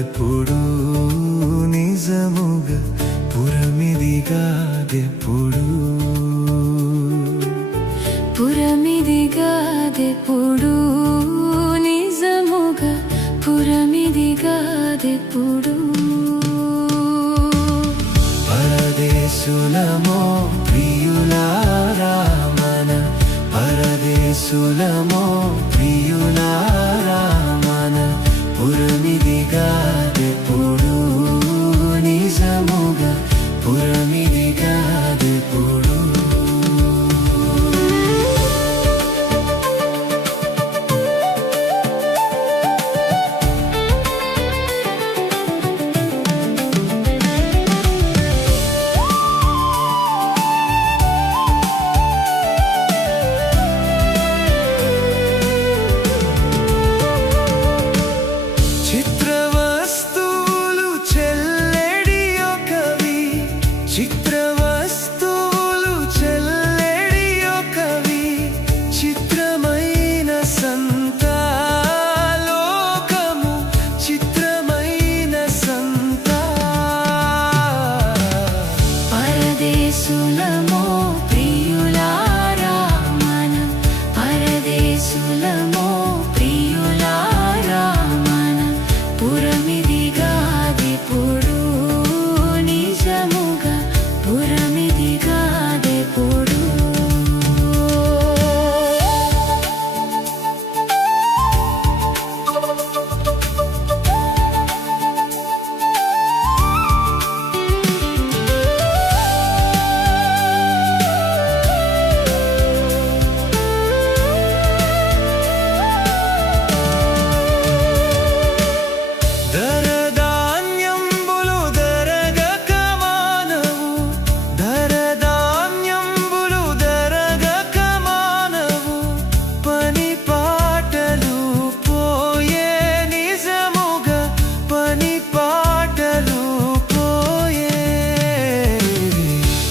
పురమిదిగాదెప్పుడు నిజముగా పురమిదిగాదెప్పుడు పురమిదిగాదెప్పుడు నిజముగా పురమిదిగాదెప్పుడు పరదేశులమో ప్రియులారా మన పరదేశులమో ప్రియులారా మన పురమిదిగాదెప్పుడు నిజముగా పురమిదిగాదెప్పుడు పరదేశులమో ప్రియులారా మన పరదేశులమో ప్రియులారా మన పురమిదిగాదెప్పుడు నిజముగా పురమిదిగాదెప్పుడు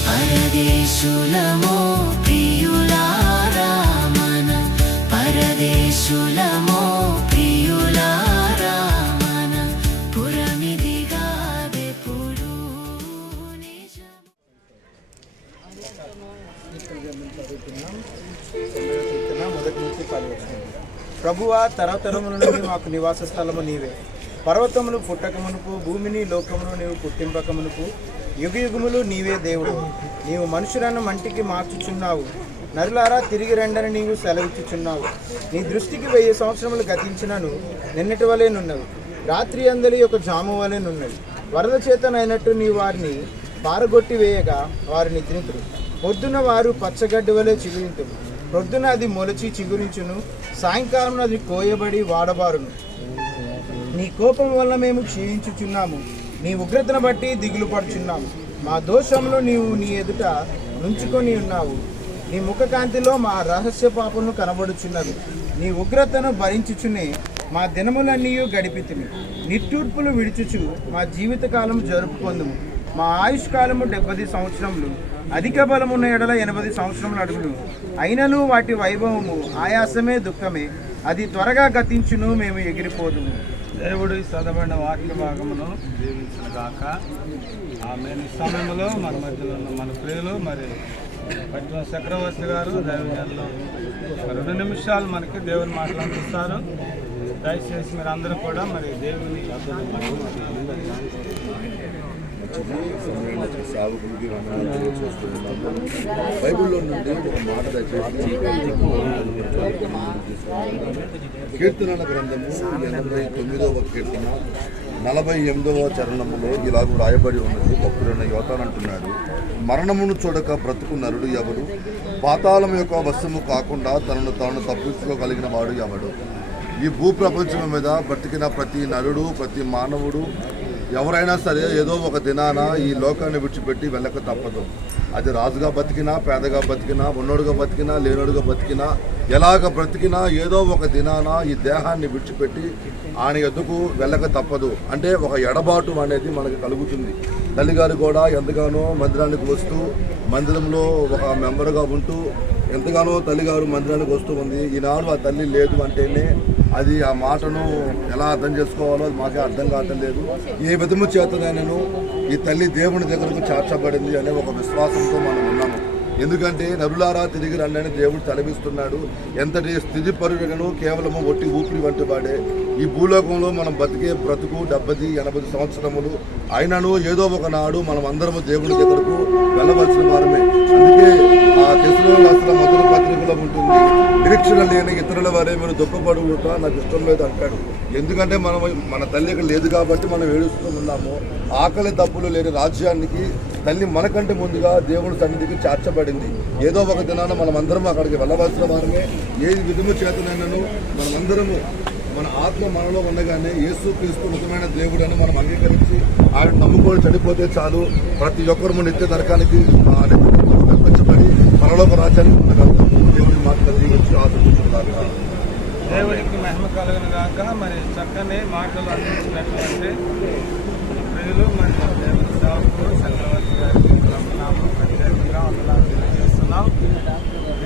పరదేశులమో ప్రియులారా మన పరదేశులమో ప్రియులారా మన పురమిదిగాదెప్పుడు మొదటి నుంచి 10 ప్రభువా తరతరముల నుండి మాకు నివాస స్థలము నీవే. పర్వతములు పుట్టకమునుపు భూమిని లోకమును నీవు పుట్టింపకమునుపు యుగయుగములు నీవే దేవుడు. నీవు మనుషులను మంటికి మార్చుచున్నావు, నరులారా తిరిగి రండని నీవు సెలవిచ్చుచున్నావు. నీ దృష్టికి 1000 సంవత్సరములు గతించినను నిన్నటి వలెనున్నవి, రాత్రి అందలి ఒక జాము వలెనున్నవి. వరద చేతనైనట్టు నీ వారిని పారగొట్టి వేయగా వారు నిద్రింతురు. పొద్దున వారు పచ్చగడ్డి వలె చిగురింతురు. పొద్దున అది మొలచి చిగురించును, సాయంకాలం అది కోయబడి వాడబారును. నీ కోపం వల్ల మేము క్షీణించుచున్నాము, నీ ఉగ్రతను బట్టి దిగులు పడుచున్నాము. మా దోషములు నీవు నీ ఎదుట నుంచుకొని ఉన్నావు. నీ ముఖకాంతిలో మా రహస్య పాపమును కనబడుచున్నది. నీ ఉగ్రతను భరించుచునే మా దినములన్నీ గడిపితిమి. నిట్టూర్పులు విడుచుచు మా జీవితకాలం జరుపుకొందుము. మా ఆయుష్కాలము 70 సంవత్సరములు, అధిక బలమున్న ఎడల 80 సంవత్సరముల అడుగులు. అయినను వాటి వైభవము ఆయాసమే దుఃఖమే, అది త్వరగా గతించును, మేము ఎగిరిపోదుము. దేవుడు చదవబడిన వాక్య భాగమును దీవించిన గాక. ఆమె ఈ సమయంలో మన మధ్యలో ఉన్న మన ప్రియులు మరి పట్టిన చక్రవర్తి గారు దైవజనులు 2 నిమిషాలు మనకి దేవుని మాట్లాడుతున్నారు. దయచేసి మీరు అందరూ కూడా మరి దేవుని సేవకులకి వందనాలు తెలియజేస్తున్నాము. బైబిల్లో నుండి ఒక మాట దయచేసి కీర్తనల గ్రంథము 89వ కీర్తన 48వ చరణములో ఇలాగూ రాయబడి ఉన్నది. భక్తుడైన యోతాను అంటున్నాడు, మరణమును చూడక బ్రతుకు నరుడు ఎవడు, పాతాళం యొక్క వశము కాకుండా తనను తాను తప్పించుకోగలిగిన వాడు ఎవడు. ఈ భూప్రపంచం మీద బ్రతికిన ప్రతి నరుడు, ప్రతి మానవుడు ఎవరైనా సరే ఏదో ఒక దినాన ఈ లోకాన్ని విడిచిపెట్టి వెళ్ళక తప్పదు. అది రాజుగా బతికినా, పేదగా బతికినా, ఉన్నోడుగా బతికినా, లేనోడుగా బతికినా, ఎలాగ బ్రతికినా ఏదో ఒక దినాన ఈ దేహాన్ని విడిచిపెట్టి ఆయన ఎద్దుకు వెళ్ళక తప్పదు. అంటే ఒక ఎడబాటు అనేది మనకి కలుగుతుంది. తల్లిగారు కూడా ఎంతగానో మందిరానికి వస్తూ మందిరంలో ఒక మెంబర్గా ఉంటూ ఎంతగానో తల్లిగారు మందిరానికి వస్తూ ఉంది. ఈనాడు ఆ తల్లి లేదు అంటేనే అది ఆ మాటను ఎలా అర్థం చేసుకోవాలో అది మాకే అర్థం కావటం లేదు. ఏ విధము చేతనైనను ఈ తల్లి దేవుని దగ్గరకు చేర్చబడింది అనే ఒక విశ్వాసంతో మనం ఉన్నాము. ఎందుకంటే నరులారా తిరిగి రండి దేవుడు తలపిస్తున్నాడు. ఎంతటి స్థితి పరుగను కేవలము ఒట్టి ఊపిరి వంటి వాడే. ఈ భూలోకంలో మనం బతికే బ్రతుకు 70-80 సంవత్సరములు అయినను ఏదో ఒక నాడు మనం అందరము దేవుని దగ్గరకు వెళ్ళవలసిన వారమే. అందుకే ఆ తెస్సలోనికీయుల మొదటి పత్రికలో ఉంటుంది, నిరీక్షణ లేని ఇతరుల వారే మీరు దుఃఖపడుట నాకు ఇష్టం లేదు అంటాడు. ఎందుకంటే మనం మన తల్లి లేదు కాబట్టి మనం ఏడుస్తూ ఉన్నాము. ఆకలి తప్పులు లేని రాజ్యానికి తల్లి మనకంటే ముందుగా దేవుని సన్నిధికి చేర్చబడింది. ఏదో ఒక దినాన మనం అందరం అక్కడికి వెళ్ళవలసిన వారమే. ఏ విధము చేతనైనను మనమందరము మన ఆత్మ మనలో ఉండగానే యేసుక్రీస్తు నిజమైన దేవుడని మనం అంగీకరించి ఆయన నమ్ముకొని చనిపోతే చాలు. ప్రతి ఒక్కరు నిత్య నరకానికి తప్పించబడి పరలోక రాజ్యానికి ఉండగలుగుతాము. దేవుని మాటలు దీవించి ఆశిస్తున్నాను. దేవుడికి మహిమ కలుగును గాక. మరి చక్కని మాటలు అందించినటువంటి ప్రజలు మరి దేవుని సేవకులు చక్రవర్తి గారికి ప్రత్యేకంగా వందనాలు తెలియజేస్తున్నాం.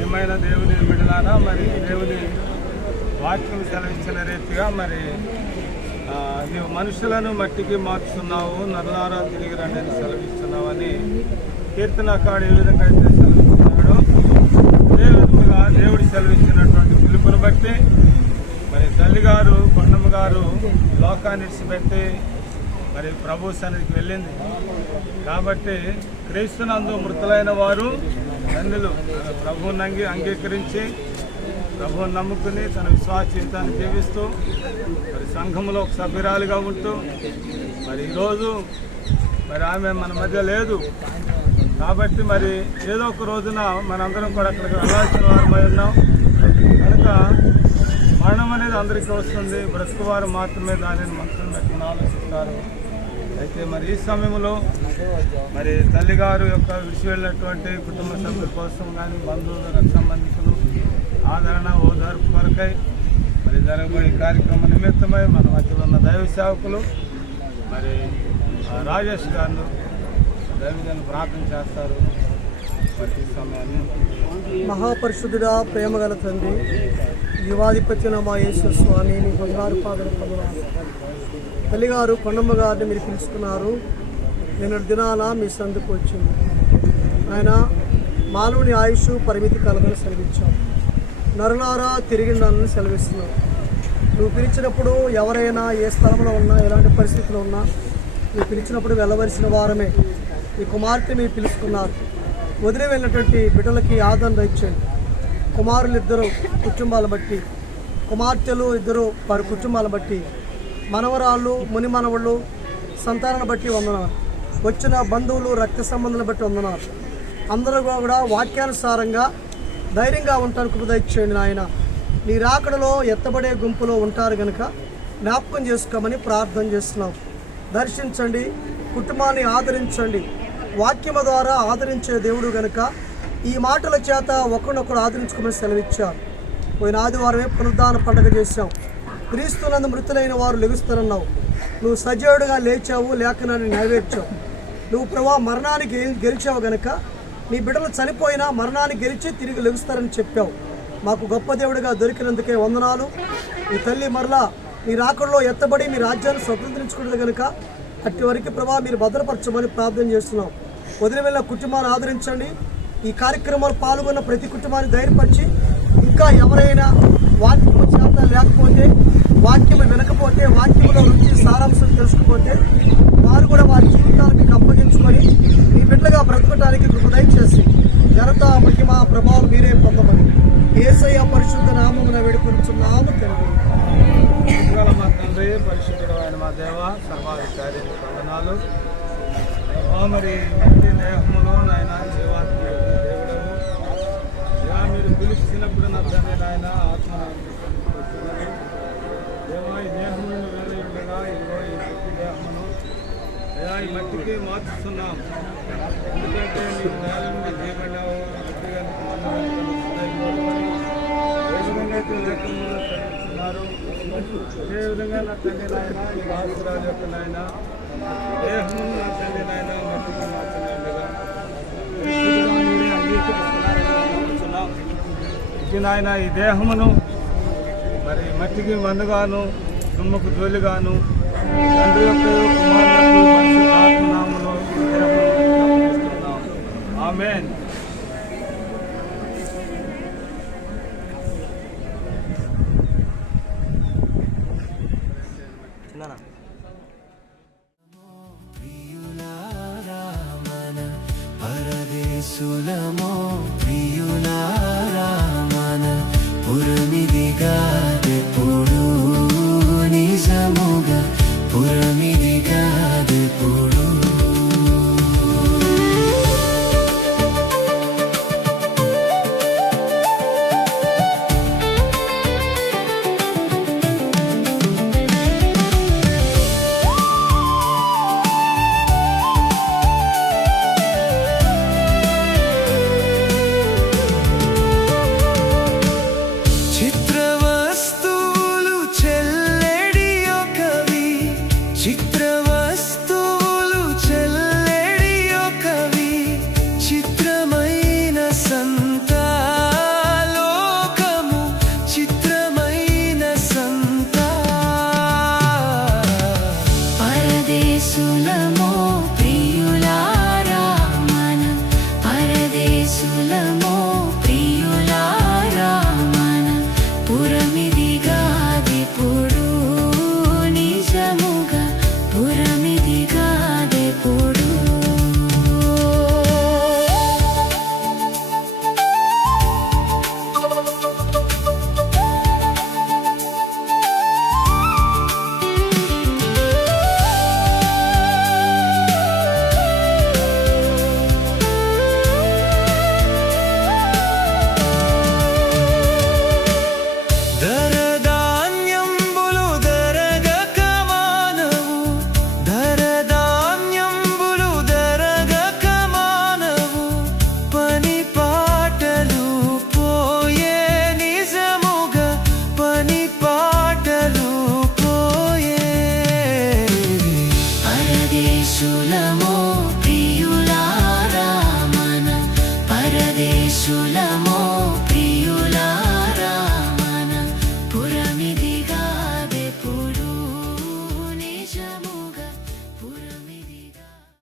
ఏమైనా దేవుని బిడ్డలారా, మరి దేవుని వాక్యం సెలవించిన రీతిగా మరి నీవు మనుషులను మట్టికి మార్చుతున్నావు, నరులారా తిరిగి రండి అని సెలవిస్తున్నావు అని కీర్తనకాడు ఏ విధంగా అయితే సెలవిస్తున్నాడో అదే విధంగా దేవుడు సెలవిచ్చినటువంటి పిలుపును బట్టి మరి తల్లిగారు కొండమ్మ గారు లోకాన్ని విడిచిపెట్టి మరి ప్రభు సన్నిధికి వెళ్ళింది. కాబట్టి క్రీస్తునందు మృతులైన వారు ధన్యులు. ప్రభువుని అంగీకరించి ప్రభువుని నమ్ముకుని తన విశ్వాస జీవితాన్ని జీవిస్తూ మరి సంఘంలో ఒక సభ్యురాలుగా ఉంటూ మరి ఈరోజు మరి ఆమె మన మధ్య లేదు. కాబట్టి మరి ఏదో ఒక రోజున మనందరం కూడా అక్కడికి వెళ్ళాల్సిన వారమై ఉన్నాం. కనుక మరణం అనేది అందరికీ వస్తుంది, బ్రతుకువారు మాత్రమే దానిని మనసును పెట్టుకుని ఆలోచిస్తారు. అయితే మరి ఈ సమయంలో మరి తల్లిగారు యొక్క విడిచి వెళ్ళినటువంటి కుటుంబ సభ్యుల కోసం కానీ బంధువులు రక్త సంబంధికులు ఆదరణ ఓదార్పు కొరకై మరి జరగబోయే కార్యక్రమం నిమిత్తమై మన మధ్యలో ఉన్న దైవ సేవకులు మరి రాజేష్ గారు దైవజనులు ప్రార్థన చేస్తారు. ప్రతి సమయాన్ని మహాపరిశుద్ధుడా, ప్రేమగల తండ్రి, యువాధిపత్యున మా యేసు స్వామి నీ బంగారు పాదల పొందనాలు. తల్లిగారు కొండమ్మ గారిని మీరు పిలుచుకున్నారు. నిన్నటి దినాన మీ సందుకు వచ్చింది. ఆయన మానవుని ఆయుష్ పరిమితి కలదని సెలవిచ్చావు. నరులారా తిరిగి నన్ను సెలవిస్తున్నావు. నువ్వు పిలిచినప్పుడు ఎవరైనా ఏ స్థలంలో ఉన్నా ఎలాంటి పరిస్థితులు ఉన్నా నువ్వు పిలిచినప్పుడు వెళ్ళవలసిన వారమే. ఈ కుమార్తె మీరు పిలుచుకున్నారు. వదిలి వెళ్ళినటువంటి బిడ్డలకి ఆదరణ ఇచ్చండి. కుమారులు ఇద్దరు కుటుంబాలను బట్టి, కుమార్తెలు ఇద్దరు వారి కుటుంబాలను బట్టి, మనవరాళ్ళు ముని మనవళ్ళు సంతానాన్ని బట్టి వందనాలు. వచ్చిన బంధువులు రక్త సంబంధాలను బట్టి వందనాలు. అందరూ కూడా వాక్యానుసారంగా ధైర్యంగా ఉండటానికి కృప దయచేయండి నాయన. నీ రాకడలో ఎత్తబడే గుంపులో ఉంటారు కనుక జ్ఞాపకం చేసుకోమని ప్రార్థన చేస్తున్నాం. దర్శించండి, కుటుంబాన్ని ఆదరించండి. వాక్యము ద్వారా ఆదరించే దేవుడు కనుక ఈ మాటల చేత ఒకరినొకరు ఆదరించుకోమని సెలవిచ్చారు. పోయిన ఆదివారమే పునరుద్ధాన పండుగ చేశాం. క్రీస్తునందు మృతులైన వారు లెగుస్తారన్నావు. నువ్వు సజీవుడిగా లేచావు, లేఖనాన్ని నెరవేర్చావు. నువ్వు ప్రభా మరణానికి గెలిచావు గనక నీ బిడ్డలు చనిపోయినా మరణాన్ని గెలిచి తిరిగి లెగుస్తారని చెప్పావు. మాకు గొప్ప దేవుడిగా దొరికినందుకే వందనాలు. ఈ తల్లి మరలా నీ రాకడలో ఎత్తబడి మీ రాజ్యాన్ని స్వతంత్రించుకున్నది కనుక అట్టి వరకు ప్రభా మీరు భద్రపరచమని ప్రార్థన చేస్తున్నాం. వదిలి వెళ్ళిన కుటుంబాన్ని ఆదరించండి. ఈ కార్యక్రమాలు పాల్గొన్న ప్రతి కుటుంబాన్ని ధైర్యపరిచి ఇంకా ఎవరైనా వాక్యం చేత లేకపోతే, వాక్యం వినకపోతే, వాక్యంలో నుంచి సారాంశం తెలుసుకోకపోతే వారు కూడా వారి జీవితాలను మీకు అప్పగించుకొని మీ బిడ్డగా బ్రతకడానికి కృపదయం చేసి ఘనత మహిమ ప్రభావం మీరే పొందమని యేసయ్య పరిశుద్ధ నామమున వేడుకొనుచున్నాము తండ్రి. మా తండ్రి, పరిశుద్ధుడు ఆయన మా దేవ, సర్వాధికారి వందనాలు. మరి దేహములో నాయన జీవాత్మ దేవుడు మీరు పిలిచినప్పుడు నా తండ్రి నాయన ఆత్మ దేవా ఈ దేహమును వేరే ఉండగా ఇదిగో ఈ మట్టి దేహమును ఈ మట్టికి మార్చుతున్నాం. ఎందుకంటే నీవు నేల నుండి చేయబడినావు. అదేవిధంగా నా తండ్రి నాయన ఈ మహాసురాజు యొక్క నాయన దేహము నా తండ్రి నాయన మట్టికి మార్చినట్టుగా అంగీకరిస్తున్నాం. ఇది నాయన ఈ దేహమును మరి మట్టికి మన్నుగాను దుమ్మకు జోలిగాను తండ్రి యొక్క కుమారులకు పరిశుద్ధాత్మ నామములో ప్రార్థిస్తున్నాం. ఆమేన్. పరదేశులమో ప్రియులారా మన పురమిదిగాదెప్పుడు నిజముగా పురమిదిగాదెప్పుడు చిత్రవస్తువులు చెల్లెడి ఒకవి చిత్రవస్తువులు చెల్లెడి ఒకవి చిత్రమైన సంతాలోకము చిత్రమైన సంతా పరదేశులమో ప్రియులారా మన పరదేశులమో ప్రియులారా మన పురమిదిగాదెప్పుడు నిజముగా పురమిదిగాదెప్పుడు ధరధాన్యంబులు ధరగక మానవు ధరధాన్యంబులు ధరగక మానవు పని పాటలు పోయే నిజముగా పని పాటలు పోయే పరదేశులమో ప్రియులారా మన పరదేశుల